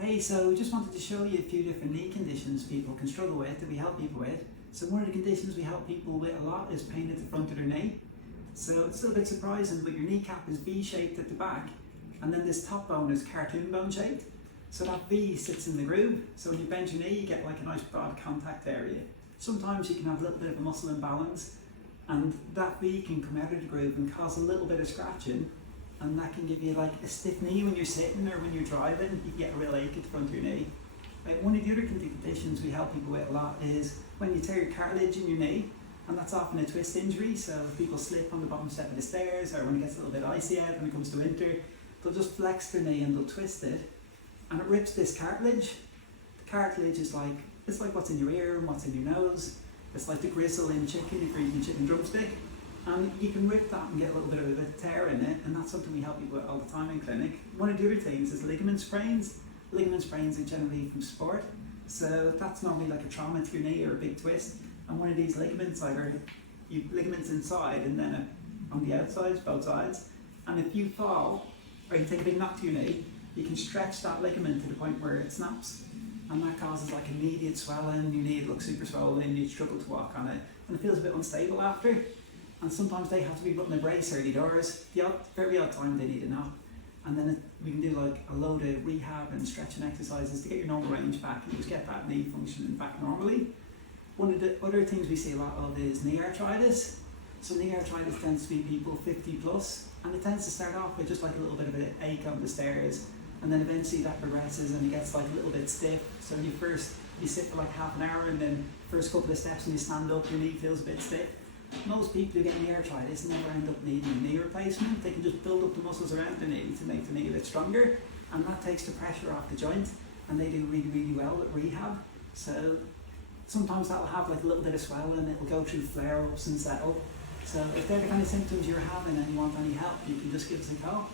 Hey, so just wanted to show you a few different knee conditions people can struggle with that we help people with. So one of the conditions we help people with a lot is pain at the front of their knee. So it's a little bit surprising, but your kneecap is V-shaped at the back, and then this top bone is cartoon bone shaped. So that V sits in the groove, so when you bend your knee, you get like a nice broad contact area. Sometimes you can have a little bit of a muscle imbalance, and that V can come out of the groove and cause a little bit of scratching, and that can give you like a stiff knee when you're sitting or when you're driving. You get a real ache at the front of your knee. One of the other conditions we help people with a lot is when you tear your cartilage in your knee, and that's often a twist injury. So if people slip on the bottom step of the stairs, or when it gets a little bit icy out when it comes to winter, they'll just flex their knee and they'll twist it, and it rips this cartilage. The cartilage is like, it's like what's in your ear and what's in your nose. It's like the gristle in chicken if you're eating chicken drumstick. And you can rip that and get a little bit of a tear in it, and that's something we help people with all the time in clinic. One of the other things is ligament sprains. Ligament sprains are generally from sport, so that's normally like a trauma to your knee or a big twist. And one of these ligaments, either ligaments inside and then on the outsides, both sides. And if you fall or you take a big knock to your knee, you can stretch that ligament to the point where it snaps, and that causes like immediate swelling. Your knee looks super swollen, you struggle to walk on it, and it feels a bit unstable after. And sometimes they have to be put in a brace early doors. Very odd time they need a nap. And then we can do like a load of rehab and stretching exercises to get your normal range back and just get that knee functioning back normally. One of the other things we see a lot of is knee arthritis. So knee arthritis tends to be people 50 plus, and it tends to start off with just like a little bit of an ache on the stairs, and then eventually that progresses and it gets like a little bit stiff. So when you sit for like half an hour, and then first couple of steps when you stand up, your knee feels a bit stiff. Most people who get knee arthritis never end up needing a knee replacement. They can just build up the muscles around the knee to make the knee a bit stronger, and that takes the pressure off the joint, and they do really, really well with rehab. So sometimes that'll have like a little bit of swelling, it'll go through flare-ups and settle. So if they're the kind of symptoms you're having and you want any help, you can just give us a call.